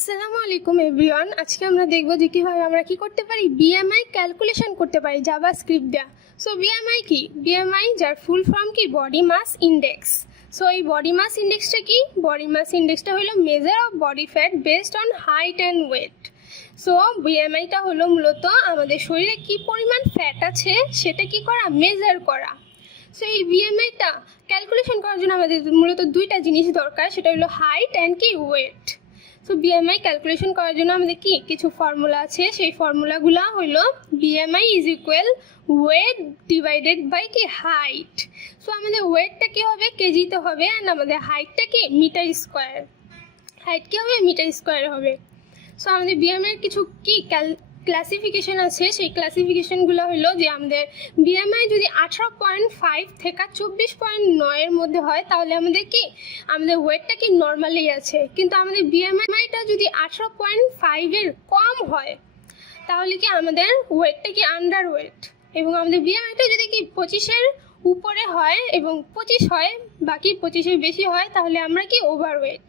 আসসালামু আলাইকুম এভরিওয়ান। আজকে আমরা দেখব যে কীভাবে আমরা কি করতে পারি, বিএমআই ক্যালকুলেশন করতে পারি জাভাস্ক্রিপ্ট দেয়া। সো বিএমআই কি? বিএমআই যার ফুল ফর্ম কি? Body mass index. সো এই বডি মাস ইন্ডেক্সটা কি? বডি মাস ইন্ডেক্সটা হলো measure of body fat based on height and weight. So বিএমআইটা হলো মূলত আমাদের শরীরে কি পরিমাণ ফ্যাট আছে সেটা কি করা, মেজার করা। সো এই বিএমআইটা ক্যালকুলেশন করার জন্য আমাদের মূলত দুইটা জিনিস দরকার, সেটা হলো হাইট অ্যান্ড কি ওয়েট। সো বিএমআই ক্যালকুলেশন করার জন্য আমাদের কি কিছু ফর্মুলা আছে, সেই ফর্মুলাগুলো হলো BMI is equal weight divided by কি হাইট। সো আমাদের ওয়েটটা কি হবে, কেজিতে হবে, অ্যান্ড আমাদের হাইটটা কি মিটার স্কোয়ার। হাইট কি হবে, মিটার স্কোয়ার হবে। সো আমাদের বিএমআই কিছু কি ক্লাসিফিকেশন আছে, সেই ক্লাসিফিকেশনগুলো হলো যে আমাদের বিএমআই যদি 18.5 থেকে 24.9 মধ্যে হয় তাহলে আমাদের ওয়েটটা কি নর্মালি আছে। কিন্তু আমাদের বিএমআইটা যদি 18.5 কম হয় তাহলে কি আমাদের ওয়েটটা কি আন্ডার ওয়েট। এবং আমাদের বিএমআইটা যদি কি 25 উপরে হয় এবং 25 হয়, বাকি 25 বেশি হয়, তাহলে আমরা কি ওভার ওয়েট।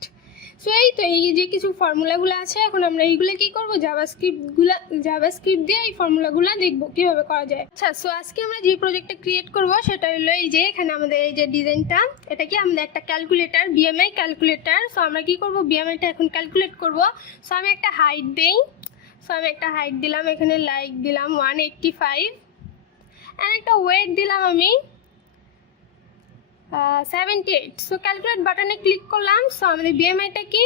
সো এই যে কিছু ফর্মুলাগুলো আছে, এখন আমরা এইগুলো কি করব, জাভাস্ক্রিপ্ট দিয়ে এই ফর্মুলাগুলো দেখব কিভাবে করা যায়। আচ্ছা, সো আজকে আমরা যে প্রজেক্টটা ক্রিয়েট করব সেটা হলো এই যে এখানে আমাদের এই যে ডিজাইনটা, এটা কি আমাদের একটা ক্যালকুলেটর, বিএমআই ক্যালকুলেটর। সো আমরা কি করব, বিএমআইটা এখন ক্যালকুলেট করব। সো আমি একটা হাইট দেই। সো আমি একটা হাইট দিলাম, এখানে লাইক দিলাম 185, অ্যান্ড একটা ওয়েট দিলাম আমি 78। সো ক্যালকুলেট বাটনে ক্লিক করলাম। সো আমাদের বিএমআইটা কি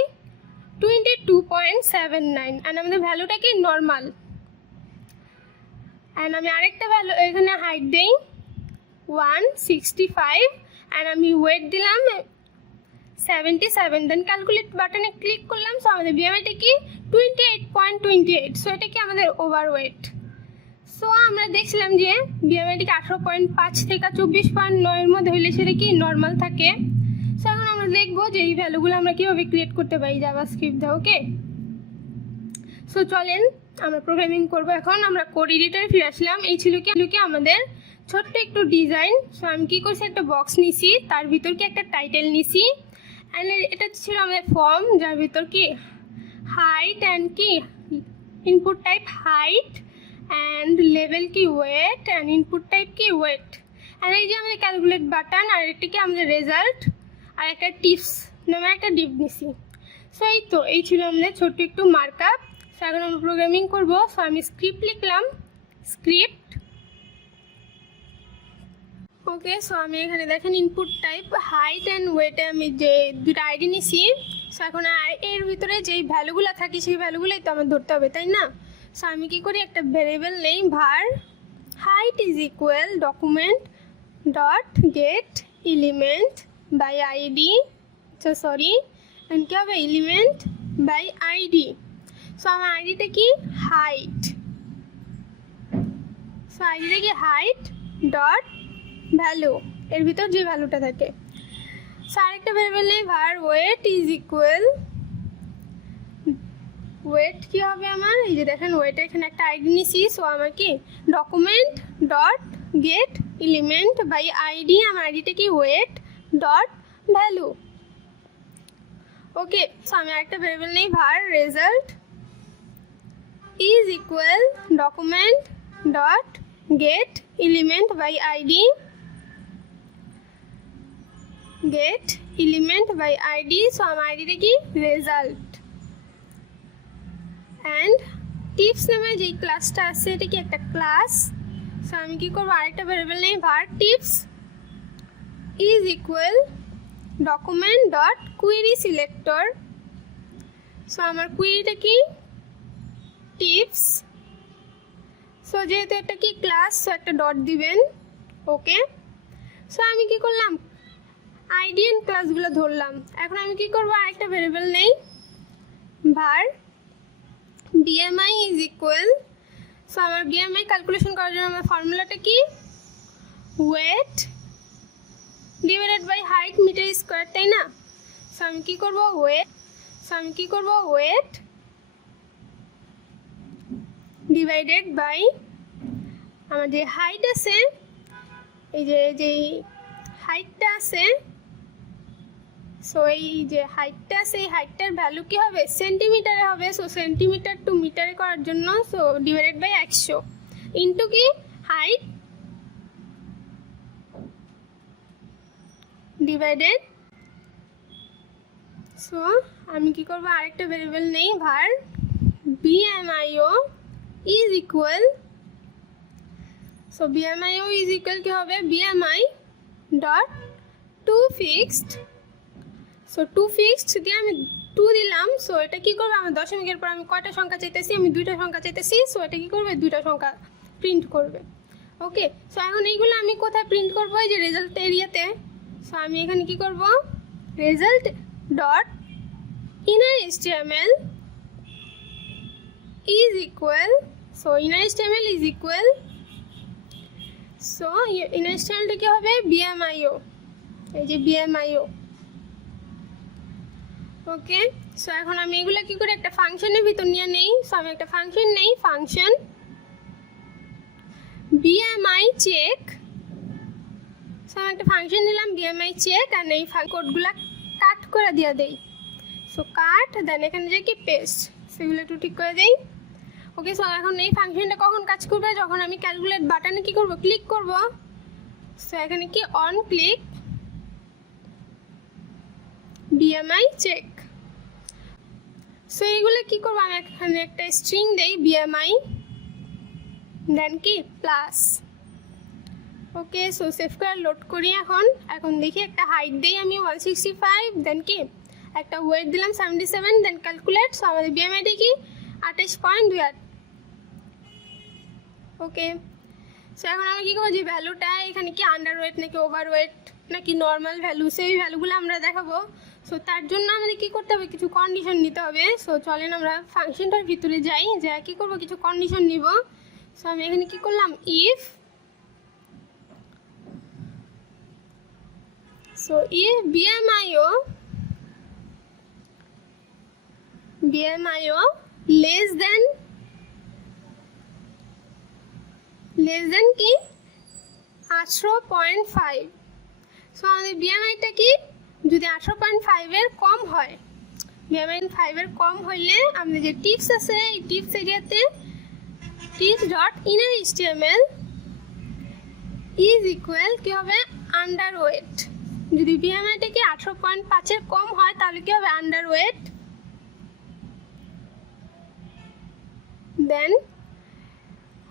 22.79, অ্যান্ড আমাদের ভ্যালুটা কি নর্মাল। অ্যান্ড আমি আরেকটা ভ্যালু এখানে হাইট দেই 165, অ্যান্ড আমি ওয়েট দিলাম 77। দেন ক্যালকুলেট বাটনে ক্লিক করলাম। সো আমাদের বিএমআইটা কি 28.28। সো এটা কি আমাদের ওভার ওয়েট। সো আমরা দেখছিলাম যে বিএমআইটিকে 18.5 থেকে 24.9 মধ্যে হইলে সেটা কি নর্মাল থাকে। সো এখন আমরা দেখবো যে এই ভ্যালুগুলো আমরা কীভাবে ক্রিয়েট করতে পারি জাভাস্ক্রিপ্ট দিয়ে। ওকে, সো চলেন আমরা প্রোগ্রামিং করবো। এখন আমরা কোড এডিটরে ফিরে আসলাম। এই ছিল কি আমাদের ছোট্ট একটু ডিজাইন। সো আমি কী করছি, একটা বক্স নিছি, তার ভিতর কি একটা টাইটেল নিছি, অ্যান্ড এটা ছিল আমাদের ফর্ম, যার ভিতর কি হাইট অ্যান্ড কি input type height, and level কি ওয়েট, অ্যান্ড ইনপুট টাইপ কি ওয়েট, অ্যান্ড এই যে আমাদের ক্যালকুলেট বাটন, আর এটা কি আমাদের রেজাল্ট, আর একটা টিপস নামে একটা ডিপ নিছি। সো এই ছিল আমাদের ছোট্ট একটু মার্কআপ। সো এখন আমরা প্রোগ্রামিং করবো। সো আমি স্ক্রিপ্ট লিখলাম, স্ক্রিপ্ট। ওকে, সো আমি এখানে দেখেন ইনপুট টাইপ হাইট অ্যান্ড ওয়েটে আমি যে দুটো আইডি নিছি। সো এখন এর ভিতরে যেই ভ্যালুগুলো থাকে সেই ভ্যালুগুলোই তো আমার ধরতে হবে, তাই না? সো আমি কী করি, একটা ভ্যারিয়েবল নেই, var height is equal document dot get element by id, and क्या হবে element by id। সো আমার আইডিটা কি হাইট। সো আইডিটা কি হাইট ডট ভ্যালু, এর ভিতর যে ভ্যালুটা থাকে। সো আরেকটা ভ্যারিয়েবল নেই, var weight is equal, weight কি হবে আমার, এই যে দেখেন ওয়েটে এখানে একটা আইডি নিছি। সো আমার কি document dot get element by ID, আমার আইডিটা কি weight dot value. Okay, so আমি আরেকটা ভ্যারিয়েবল নেই, var result is equal document dot get element by ID, get element by ID. So আমার আইডিটা কি রেজাল্ট, অ্যান্ড টিপস নামে যেই ক্লাসটা আছে এটা কি একটা ক্লাস। সো আমি কী করবো, আরেকটা ভ্যারিয়েবল নেই, var tips is equal document dot query selector. So আমার কুয়েরিটা কি টিপস। সো যেহেতু এটা কি ক্লাস, সো একটা ডট দিবেন। ওকে, সো আমি কি করলাম, আইডি এন্ড ক্লাসগুলো ধরলাম। এখন আমি কি করবো, আরেকটা ভ্যারিয়েবল নেই, var BMI is equal, so আমার BMI ক্যালকুলেশন করার জন্য আমার ফর্মুলাটা কি weight divided by height meter square, তাই না? সো আমি কি করব ওয়েট ডিভাইডেড বাই আমার যে হাইট আছে, এই যে হাইটটা আছে সো এই যে হাইটটা আছে, এই হাইটটার ভ্যালু কি হবে, সেন্টিমিটারে হবে। সো সেন্টিমিটার টু মিটারে করার জন্য সো ডিভাইডেড বাই 100 ইন্টু কি হাইট ডিভাইডেড। সো আমি কি করব, আরেকটা ভেরিয়েবল নেই, var BMIO is equal, so BMIO is equal কি হবে, BMI dot to fixed. So to fixed দিয়ে আমি 2 দিলাম। সো এটা কি করবে, আমার দশমিকের পর আমি কয়টা সংখ্যা চাইতেছি, আমি 2টা সংখ্যা চাইতেছি। সো এটা কি করবে, 2টা সংখ্যা প্রিন্ট করবে। ওকে, সো এখন এইগুলো আমি কোথায় প্রিন্ট করবো, এই যে রেজাল্ট এরিয়াতে। সো আমি এখানে কি করব, result dot inner HTML is equal, so inner HTML is equal, so inner HTML টা কি হবে, BMIO, এই যে BMIO। ওকে, সো এখন আমি এগুলো কি করে একটা ফাংশনের ভিতর নিয়ে নেই। সো আমি একটা ফাংশন নেই, ফাংশন BMI চেক। সো আমি একটা ফাংশন নিলাম BMI চেক, আর এই কোডগুলো কাট করে দিয়ে দেই। সো কাট, দেন এখানে যে কি পেস্ট, সেগুলো একটু ঠিক করে দেই। ওকে, সো এখন এই ফাংশনটা কখন কাজ করবে, যখন আমি ক্যালকুলেট বাটনে কি করব, ক্লিক করব। সো এখানে কি on click BMI check. So এইগুলো কি করব, আমি এখানে একটা স্ট্রিং দেই BMI, দেন কি প্লাস। ওকে, সো সেভ করে লোড করি। এখন দেখি একটা হাইট দেই আমি 165, দেন কি একটা ওয়েট দিলাম 77, দেন ক্যালকুলেট। সো আমাদের BMIটা কি 28.28। ওকে, সো এখন আমি কি করবো, যে ভ্যালুটা এখানে কি আন্ডার ওয়েট নাকি ওভার ওয়েট নাকি নর্মাল ভ্যালু, সেই ভ্যালুগুলো আমরা দেখাবো। সো তার জন্য আমাদের কি করতে হবে, কিছু কন্ডিশন নিতে হবে। সো চলেন আমরা ফাংশনটার ভিতরে যাই, যা কি করব, কিছু কন্ডিশন নিব। সো আমি এখানে কি করলাম, if, so if BMIO less than কি 18.5। সো আমাদের BMIটা কি যদি 18.5 এর কম হয়, BMI 5 এর কম হইলে আমাদের যে টিপস আছে, এই টিপস এরিয়াতে tips dot inner HTML is equal কি হবে, আন্ডার ওয়েট। যদি BMIটা কি 18.5 এর কম হয় তাহলে কি হবে, আন্ডার ওয়েট। দেন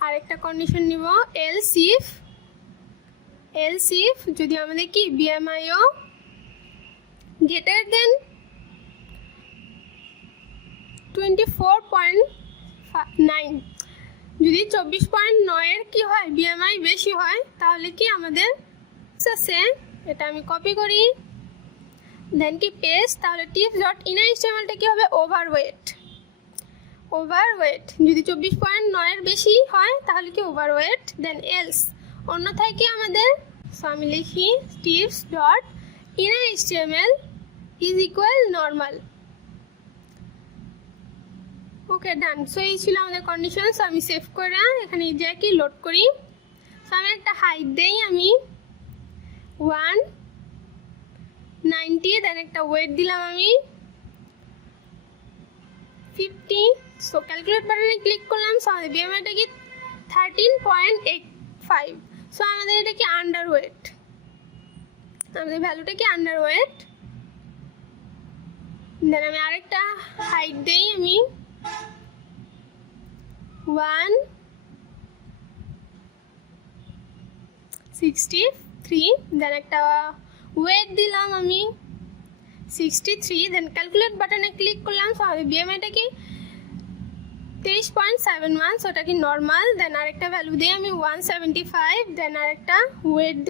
আরেকটা কন্ডিশন নিব, এলস ইফ যদি আমাদের কি BMIO গ্রেটার দেন 24.9, যদি 24.9 এর কি হয়, BMI বেশি হয়, তাহলে কি আমাদের আছে, এটা আমি কপি করি, দেন কি পেস্ট। তাহলে টিপস ডট ইনার HTMLটা কি হবে, ওভারওয়েট। যদি 24.9 এর বেশি হয় তাহলে কি ওভারওয়েট, দেন এলস, অন্যথায় কি আমাদের। সো আমি লিখি tips dot inner HTML is equal normal. Okay, done. So এই ছিল আমাদের কন্ডিশন। সো আমি সেভ করে এখানে যা কি লোড করি। সো আমি একটা হাইট দেই, আমি 190, দেন একটা ওয়েট দিলাম আমি 50। সো ক্যালকুলেট বাটনে ক্লিক করলাম। সো আমাদের BMIটা কি 13.85। সো আমাদের এটা কি আন্ডার ওয়েট, আমাদের ভ্যালুটা কি আন্ডার ওয়েট। দেন আমি আরেকটা হাইট দেই, আমি 163, দেন একটা ওয়েট দিলাম আমি 63, দেন ক্যালকুলেট বাটনে ক্লিক করলাম। সো আমাদের BMIটা কি 23.71, সো এটা কি নর্মাল। দেন আরেকটা ভ্যালু দিয়ে আমি 175, দেন আরেকটা ওয়েট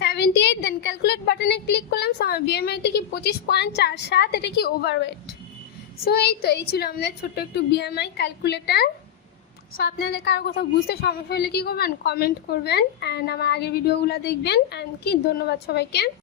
78, দেন ক্যালকুলেট বাটনে ক্লিক করলাম। সো আমার BMIটা কি 25.47, এটা কি ওভারওয়েট। সো এই ছিল আমাদের ছোট্ট একটু BMI ক্যালকুলেটার। সো আপনাদের কারো কোথাও বুঝতে সমস্যা হলে কী করবেন, কমেন্ট করবেন, অ্যান্ড আমার আগের ভিডিওগুলো দেখবেন। অ্যান্ড কি ধন্যবাদ সবাইকে।